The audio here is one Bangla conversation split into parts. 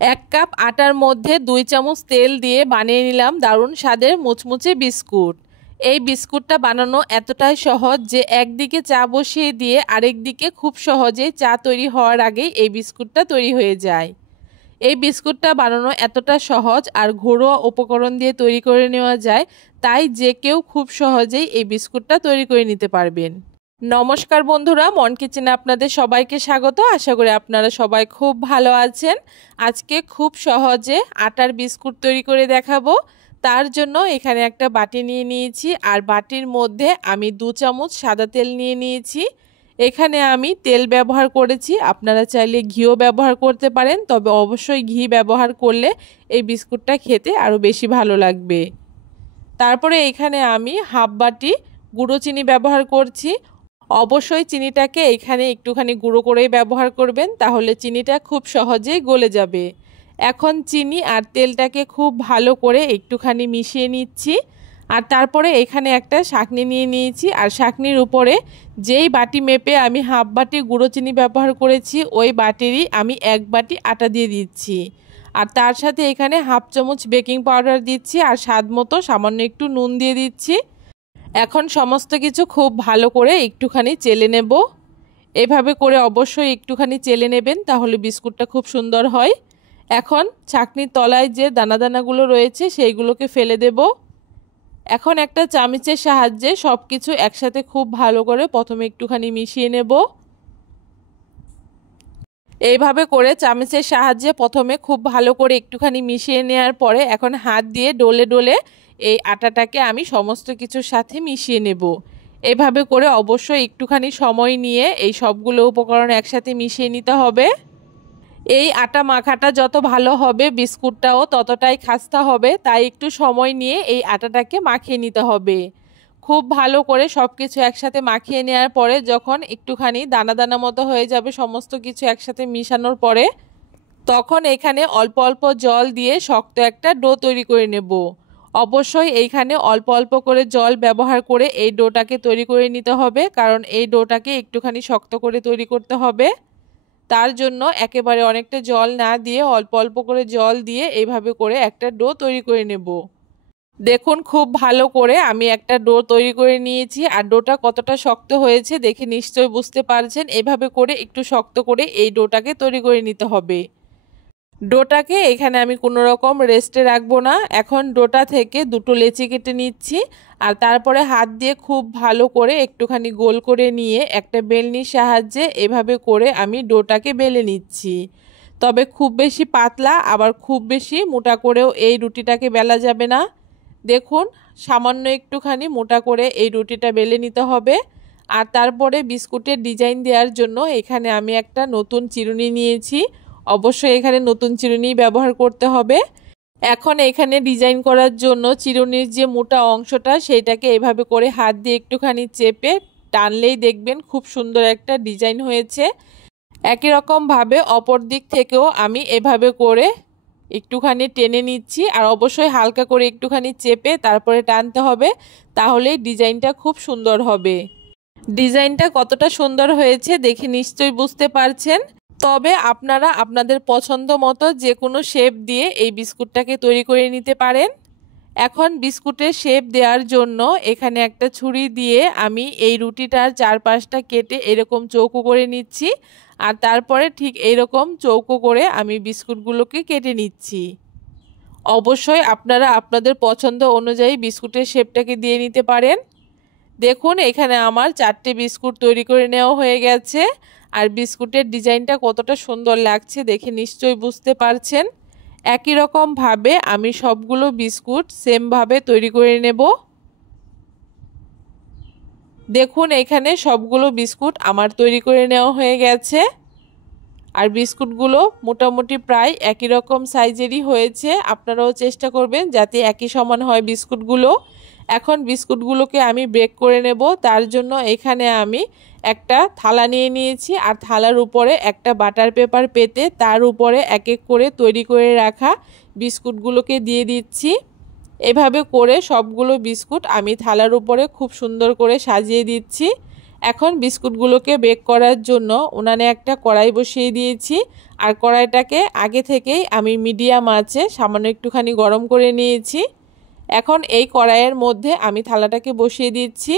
এক কাপ আটার মধ্যে 2 চামচ তেল দিয়ে বানিয়ে নিলাম দারুণ স্বাদের মুচমুচে বিস্কুট। এই বিস্কুটটা বানানো এতটাই সহজ যে একদিকে চা বসিয়ে দিয়ে আরেক দিকে খুব সহজেই চা তৈরি হওয়ার আগেই এই বিস্কুটটা তৈরি হয়ে যায়। এই বিস্কুটটা বানানো এতটা সহজ আর ঘরোয়া উপকরণ দিয়ে তৈরি করে নেওয়া যায়, তাই যে কেউ খুব সহজেই এই বিস্কুটটা তৈরি করে নিতে পারবেন। নমস্কার বন্ধুরা, মন কিচেনে আপনাদের সবাইকে স্বাগত। আশা করি আপনারা সবাই খুব ভালো আছেন। আজকে খুব সহজে আটার বিস্কুট তৈরি করে দেখাবো। তার জন্য এখানে একটা বাটি নিয়ে নিয়েছি আর বাটির মধ্যে আমি 2 চামচ সাদা তেল নিয়ে নিয়েছি। এখানে আমি তেল ব্যবহার করেছি, আপনারা চাইলে ঘিও ব্যবহার করতে পারেন, তবে অবশ্যই ঘি ব্যবহার করলে এই বিস্কুটটা খেতে আরও বেশি ভালো লাগবে। তারপরে এখানে আমি হাফ বাটি গুঁড়ো চিনি ব্যবহার করছি। অবশ্যই চিনিটাকে এখানে একটুখানি গুঁড়ো করেই ব্যবহার করবেন, তাহলে চিনিটা খুব সহজেই গলে যাবে। এখন চিনি আর তেলটাকে খুব ভালো করে একটুখানি মিশিয়ে নিচ্ছি। আর তারপরে এখানে একটা ছাঁকনি নিয়ে নিয়েছি আর ছাঁকনির উপরে যেই বাটি মেপে আমি হাফ বাটি গুঁড়ো চিনি ব্যবহার করেছি ওই বাটিরই আমি 1 বাটি আটা দিয়ে দিচ্ছি। আর তার সাথে এখানে হাফ চামচ বেকিং পাউডার দিচ্ছি আর স্বাদ মতো সামান্য একটু নুন দিয়ে দিচ্ছি। এখন সমস্ত কিছু খুব ভালো করে একটুখানি চেলে নেব। এভাবে করে অবশ্যই একটুখানি চেলে নেবেন, তাহলে বিস্কুটটা খুব সুন্দর হয়। এখন ছাঁকনির তলায় যে দানা দানাগুলো রয়েছে সেইগুলোকে ফেলে দেব। এখন একটা চামচের সাহায্যে সব কিছু একসাথে খুব ভালো করে প্রথমে একটুখানি মিশিয়ে নেব। এইভাবে করে চামচের সাহায্যে প্রথমে খুব ভালো করে একটুখানি মিশিয়ে নেওয়ার পরে এখন হাত দিয়ে ডলে ডলে এই আটাটাকে আমি সমস্ত কিছুর সাথে মিশিয়ে নেব। এভাবে করে অবশ্যই একটুখানি সময় নিয়ে এই সবগুলো উপকরণ একসাথে মিশিয়ে নিতে হবে। এই আটা মাখাটা যত ভালো হবে বিস্কুটটাও ততটাই খাস্তা হবে, তাই একটু সময় নিয়ে এই আটাটাকে মাখিয়ে নিতে হবে। খুব ভালো করে সব কিছু একসাথে মাখিয়ে নেওয়ার পরে যখন একটুখানি দানা দানা মতো হয়ে যাবে সমস্ত কিছু একসাথে মিশানোর পরে, তখন এখানে অল্প অল্প জল দিয়ে শক্ত একটা ডো তৈরি করে নেব। অবশ্যই এইখানে অল্প অল্প করে জল ব্যবহার করে এই ডোটাকে তৈরি করে নিতে হবে, কারণ এই ডোটাকে একটুখানি শক্ত করে তৈরি করতে হবে। তার জন্য একেবারে অনেকটা জল না দিয়ে অল্প অল্প করে জল দিয়ে এইভাবে করে একটা ডো তৈরি করে নেব। দেখুন খুব ভালো করে আমি একটা ডো তৈরি করে নিয়েছি আর ডোটা কতটা শক্ত হয়েছে দেখে নিশ্চয়ই বুঝতে পারছেন। এভাবে করে একটু শক্ত করে এই ডোটাকে তৈরি করে নিতে হবে। ডোটাকে এখানে আমি কোনো রকম রেস্টে রাখবো না। এখন ডোটা থেকে দুটো লেচি কেটে নিচ্ছি আর তারপরে হাত দিয়ে খুব ভালো করে একটুখানি গোল করে নিয়ে একটা বেলনির সাহায্যে এভাবে করে আমি ডোটাকে বেলে নিচ্ছি। তবে খুব বেশি পাতলা আবার খুব বেশি মোটা করেও এই রুটিটাকে বেলা যাবে না। দেখুন সামান্য একটুখানি মোটা করে এই রুটিটা বেলে নিতে হবে। আর তারপরে বিস্কুটের ডিজাইন দেওয়ার জন্য এখানে আমি একটা নতুন চিরুনি নিয়েছি। অবশ্যই এখানে নতুন চিরুনি ব্যবহার করতে হবে। এখন এখানে ডিজাইন করার জন্য চিরুনির যে মোটা অংশটা সেইটাকে এভাবে করে হাত দিয়ে একটুখানি চেপে টানলেই দেখবেন খুব সুন্দর একটা ডিজাইন হয়েছে। একই রকমভাবে অপর দিক থেকেও আমি এভাবে করে একটুখানি টেনে নিচ্ছি আর অবশ্যই হালকা করে একটুখানি চেপে তারপরে টানতে হবে, তাহলেই ডিজাইনটা খুব সুন্দর হবে। ডিজাইনটা কতটা সুন্দর হয়েছে দেখে নিশ্চয়ই বুঝতে পারছেন। তবে আপনারা আপনাদের পছন্দ মতো যে কোনো শেপ দিয়ে এই বিস্কুটটাকে তৈরি করে নিতে পারেন। এখন বিস্কুটের শেপ দেওয়ার জন্য এখানে একটা ছুরি দিয়ে আমি এই রুটিটার চারপাশটা কেটে এরকম চৌকো করে নিচ্ছি আর তারপরে ঠিক এইরকম চৌকো করে আমি বিস্কুটগুলোকে কেটে নিচ্ছি। অবশ্যই আপনারা আপনাদের পছন্দ অনুযায়ী বিস্কুটের শেপটাকে দিয়ে নিতে পারেন। দেখুন এখানে আমার 4টে বিস্কুট তৈরি করে নেওয়া হয়ে গেছে আর বিস্কুটের ডিজাইনটা কতটা সুন্দর লাগছে দেখে নিশ্চয়ই বুঝতে পারছেন। একই রকমভাবে আমি সবগুলো বিস্কুট সেমভাবে তৈরি করে নেব। দেখুন এখানে সবগুলো বিস্কুট আমার তৈরি করে নেওয়া হয়ে গেছে আর বিস্কুটগুলো মোটামুটি প্রায় একই রকম সাইজেরই হয়েছে। আপনারাও চেষ্টা করবেন যাতে একই সমান হয় বিস্কুটগুলো। এখন বিস্কুটগুলোকে আমি বেক করে নেব। তার জন্য এখানে আমি একটা থালা নিয়ে নিয়েছি আর থালার উপরে একটা বাটার পেপার পেতে তার উপরে এক এক করে তৈরি করে রাখা বিস্কুটগুলোকে দিয়ে দিচ্ছি। এভাবে করে সবগুলো বিস্কুট আমি থালার উপরে খুব সুন্দর করে সাজিয়ে দিচ্ছি। এখন বিস্কুটগুলোকে বেক করার জন্য উনানে একটা কড়াই বসিয়ে দিয়েছি। আর কড়াইটাকে আগে থেকেই আমি মিডিয়াম আঁচে সামান্য একটুখানি গরম করে নিয়েছি। এখন এই কড়াইয়ের মধ্যে আমি থালাটাকে বসিয়ে দিচ্ছি।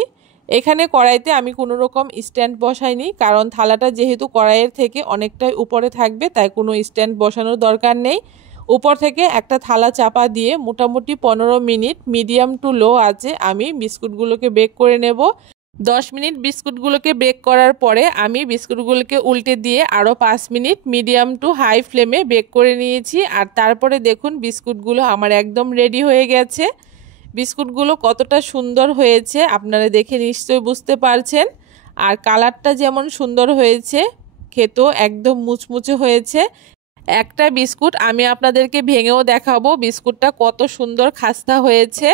এখানে কড়াইতে আমি কোনো রকম স্ট্যান্ড বসাইনি, কারণ থালাটা যেহেতু কড়াইয়ের থেকে অনেকটাই উপরে থাকবে, তাই কোনো স্ট্যান্ড বসানোর দরকার নেই। উপর থেকে একটা থালা চাপা দিয়ে মোটামুটি 15 মিনিট মিডিয়াম টু লো আঁচে আমি বিস্কুটগুলোকে বেক করে নেব। 10 মিনিট বিস্কুটগুলোকে বেক করার পরে আমি বিস্কুটগুলোকে উল্টে দিয়ে আরও 5 মিনিট মিডিয়াম টু হাই ফ্লেমে বেক করে নিয়েছি। আর তারপরে দেখুন বিস্কুটগুলো আমার একদম রেডি হয়ে গেছে। বিস্কুটগুলো কতটা সুন্দর হয়েছে আপনারা দেখে নিশ্চয়ই বুঝতে পারছেন। আর কালারটা যেমন সুন্দর হয়েছে, খেতেও একদম মুচমুচে হয়েছে। একটা বিস্কুট আমি আপনাদেরকে ভেঙেও দেখাবো বিস্কুটটা কত সুন্দর খাস্তা হয়েছে।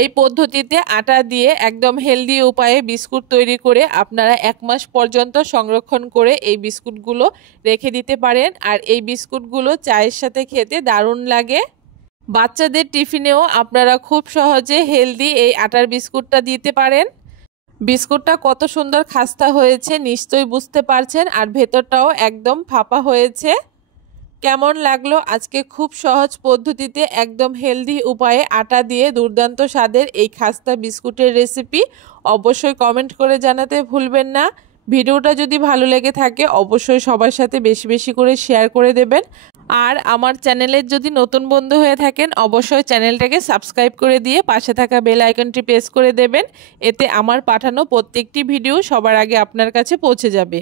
এই পদ্ধতিতে আটা দিয়ে একদম হেলদি উপায়ে বিস্কুট তৈরি করে আপনারা 1 মাস পর্যন্ত সংরক্ষণ করে এই বিস্কুটগুলো রেখে দিতে পারেন। আর এই বিস্কুটগুলো চায়ের সাথে খেতে দারুণ লাগে। বাচ্চাদের টিফিনেও আপনারা খুব সহজে হেলদি এই আটার বিস্কুটটা দিতে পারেন। বিস্কুটটা কত সুন্দর খাস্তা হয়েছে নিশ্চয়ই বুঝতে পারছেন। আর ভেতরটাও একদম ফাঁপা হয়েছে। কেমন লাগলো আজকে খুব সহজ পদ্ধতিতে একদম হেলদি উপায়ে আটা দিয়ে দুর্দান্ত স্বাদের এই খাস্তা বিস্কুটের রেসিপি অবশ্যই কমেন্ট করে জানাতে ভুলবেন না। ভিডিওটা যদি ভালো লেগে থাকে অবশ্যই সবার সাথে বেশি বেশি করে শেয়ার করে দেবেন। আর আমার চ্যানেলের যদি নতুন বন্ধু হয়ে থাকেন অবশ্যই চ্যানেলটাকে সাবস্ক্রাইব করে দিয়ে পাশে থাকা বেল আইকনটি প্রেস করে দেবেন। এতে আমার পাঠানো প্রত্যেকটি ভিডিও সবার আগে আপনার কাছে পৌঁছে যাবে।